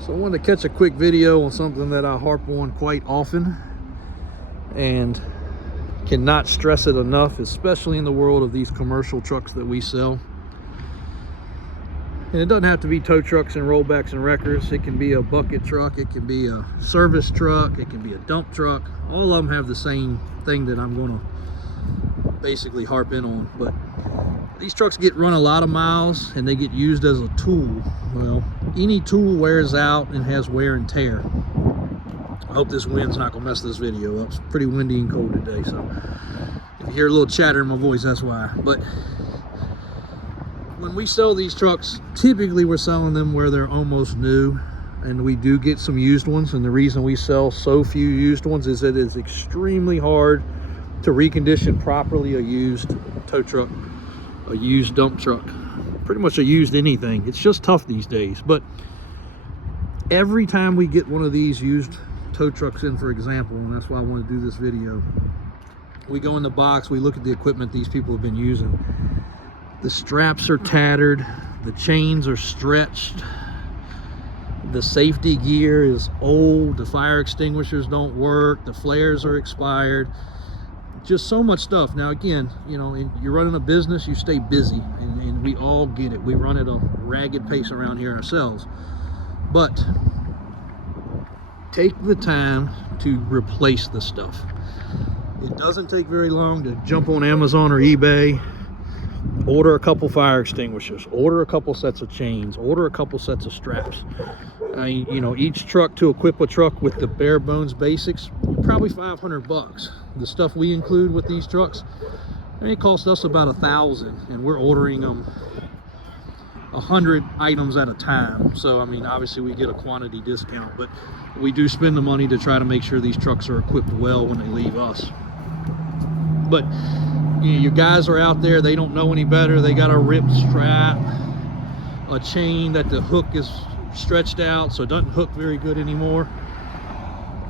So I wanted to catch a quick video on something that I harp on quite often and cannot stress it enough, especially in the world of these commercial trucks that we sell. And it doesn't have to be tow trucks and rollbacks and wreckers. It can be a bucket truck, it can be a service truck, it can be a dump truck. All of them have the same thing that I'm going to basically harp in on. But these trucks get run a lot of miles and they get used as a tool. Well, any tool wears out and has wear and tear. I hope this wind's not gonna mess this video up. It's pretty windy and cold today, so if you hear a little chatter in my voice, that's why. But when we sell these trucks, typically we're selling them where they're almost new, and we do get some used ones. And the reason we sell so few used ones is that it's extremely hard to recondition properly a used tow truck, a used dump truck, pretty much a used anything. It's just tough these days. But every time we get one of these used tow trucks in, for example, and that's why I want to do this video, we go in the box, we look at the equipment these people have been using. The straps are tattered, the chains are stretched, the safety gear is old, the fire extinguishers don't work, the flares are expired. Just so much stuff. Now again, you know, you're running a business, you stay busy, and we all get it. We run at a ragged pace around here ourselves. But take the time to replace the stuff. It doesn't take very long to jump on Amazon or eBay, order a couple fire extinguishers, order a couple sets of chains, order a couple sets of straps. You know, each truck, to equip a truck with the bare bones basics, probably 500 bucks. The stuff we include with these trucks, I mean, it costs us about $1,000, and we're ordering them 100 items at a time. So I mean, obviously we get a quantity discount, but we do spend the money to try to make sure these trucks are equipped well when they leave us. But you know, your guys are out there, they don't know any better. They got a ripped strap, a chain that the hook is stretched out so it doesn't hook very good anymore.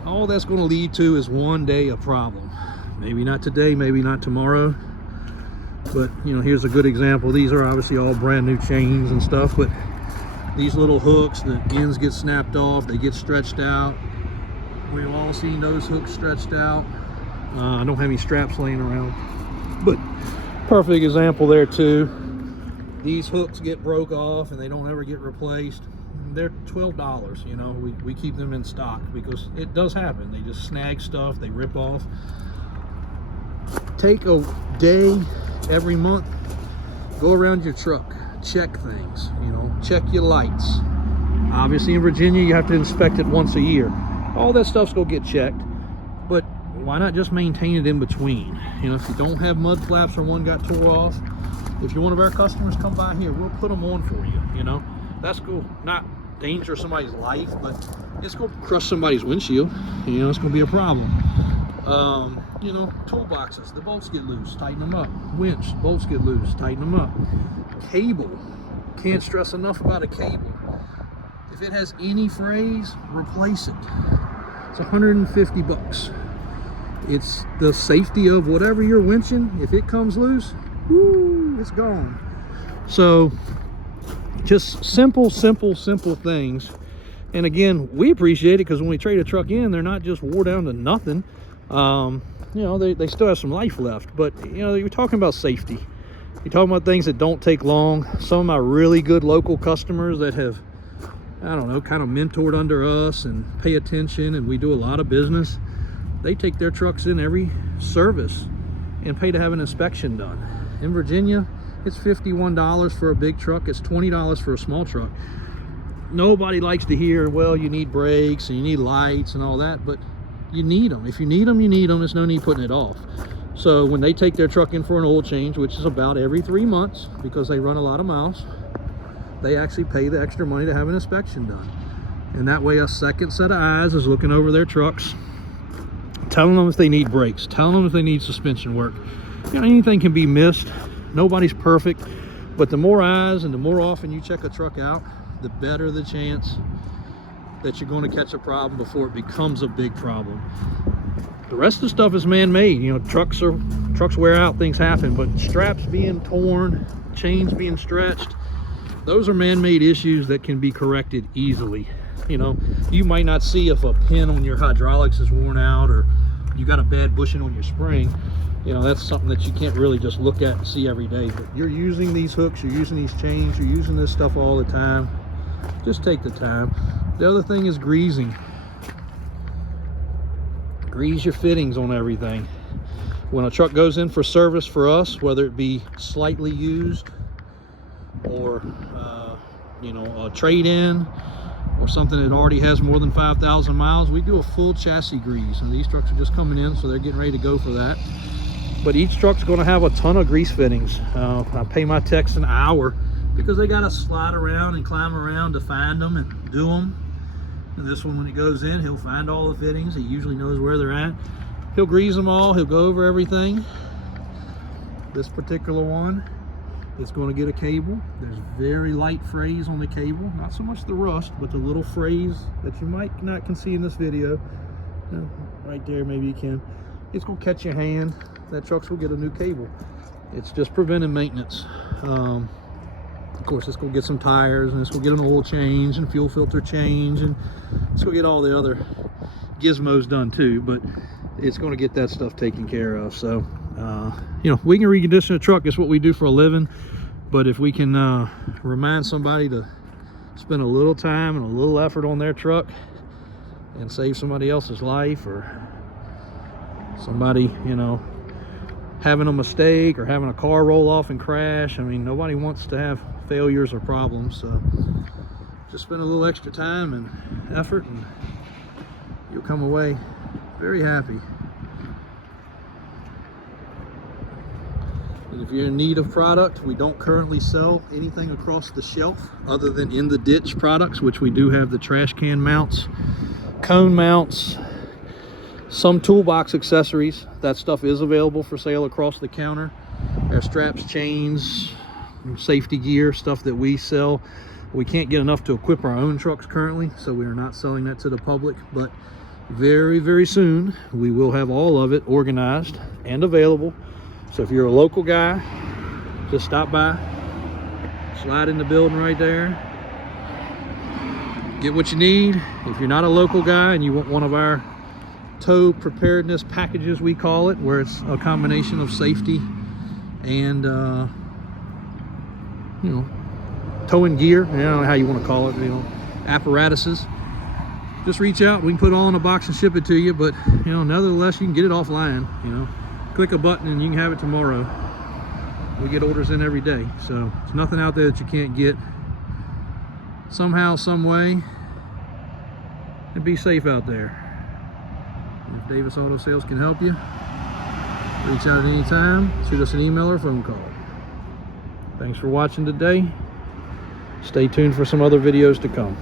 All that's going to lead to is one day a problem. Maybe not today, maybe not tomorrow, but you know, here's a good example. These are obviously all brand new chains and stuff, but these little hooks, the ends get snapped off, they get stretched out. We've all seen those hooks stretched out. I don't have any straps laying around, but perfect example there too. These hooks get broke off and they don't ever get replaced. They're $12, you know. We keep them in stock because it does happen. They just snag stuff, they rip off. Take a day every month, go around your truck, check things, you know, check your lights. Obviously in Virginia you have to inspect it once a year. All that stuff's gonna get checked, but why not just maintain it in between? You know, if you don't have mud flaps or one got tore off, if you're one of our customers, come by here, we'll put them on for you. You know, that's cool. Not danger somebody's life, but it's going to crush somebody's windshield. You know, it's going to be a problem. You know, toolboxes, the bolts get loose, tighten them up. Winch, bolts get loose, tighten them up. Cable, can't stress enough about a cable. If it has any frays, replace it. It's 150 bucks. It's the safety of whatever you're winching. If it comes loose, woo, it's gone. So just simple things. And again, we appreciate it because when we trade a truck in, they're not just wore down to nothing. You know, they still have some life left. But you know, you're talking about safety, you're talking about things that don't take long. Some of my really good local customers that have, I don't know, kind of mentored under us and pay attention, and we do a lot of business, they take their trucks in every service and pay to have an inspection done. In Virginia, it's $51 for a big truck, it's $20 for a small truck. Nobody likes to hear, well, you need brakes and you need lights and all that, but you need them. If you need them, you need them. There's no need putting it off. So when they take their truck in for an oil change, which is about every 3 months because they run a lot of miles, they actually pay the extra money to have an inspection done. And that way a second set of eyes is looking over their trucks, telling them if they need brakes, telling them if they need suspension work. You know, anything can be missed. Nobody's perfect, but the more eyes and the more often you check a truck out, the better the chance that you're going to catch a problem before it becomes a big problem. The rest of the stuff is man-made. You know, trucks wear out, things happen, but straps being torn, chains being stretched, those are man-made issues that can be corrected easily. You know, you might not see if a pin on your hydraulics is worn out or you got a bad bushing on your spring. You know, that's something that you can't really just look at and see every day. But you're using these hooks, you're using these chains, you're using this stuff all the time. Just take the time. The other thing is greasing. Grease your fittings on everything. When a truck goes in for service for us, whether it be slightly used or you know, a trade-in or something that already has more than 5,000 miles, we do a full chassis grease. And these trucks are just coming in, so they're getting ready to go for that. But each truck's going to have a ton of grease fittings. I pay my techs an hour because they got to slide around and climb around to find them and do them. And this one, when it goes in, he'll find all the fittings. He usually knows where they're at. He'll grease them all. He'll go over everything. This particular one is going to get a cable. There's very light frays on the cable. Not so much the rust, but the little frays that you might not can see in this video. Right there, maybe you can. It's going to catch your hand. That truck's will get a new cable. It's just preventive maintenance. Of course, it's going to get some tires, and it's going to get an oil change and fuel filter change, and it's going to get all the other gizmos done too, but it's going to get that stuff taken care of. So you know, we can recondition a truck. It's what we do for a living. But if we can remind somebody to spend a little time and a little effort on their truck and save somebody else's life, or somebody, you know, having a mistake or having a car roll off and crash, I mean, nobody wants to have failures or problems. So just spend a little extra time and effort, and you'll come away very happy. And if you're in need of product, we don't currently sell anything across the shelf other than in the ditch products, which we do have the trash can mounts, cone mounts, some toolbox accessories. That stuff is available for sale across the counter. There's straps, chains, safety gear, stuff that we sell. We can't get enough to equip our own trucks currently, so we are not selling that to the public. But very, very soon, we will have all of it organized and available. So if you're a local guy, just stop by, slide in the building right there, get what you need. If you're not a local guy and you want one of our tow preparedness packages, we call it, where it's a combination of safety and you know, towing gear, I don't know how you want to call it, you know, apparatuses, just reach out. We can put it all in a box and ship it to you. But you know, nevertheless, you can get it offline. You know, click a button and you can have it tomorrow. We get orders in every day, so there's nothing out there that you can't get somehow, some way. And be safe out there. If Davis Auto Sales can help you, reach out at any time, shoot us an email or phone call. Thanks for watching today. Stay tuned for some other videos to come.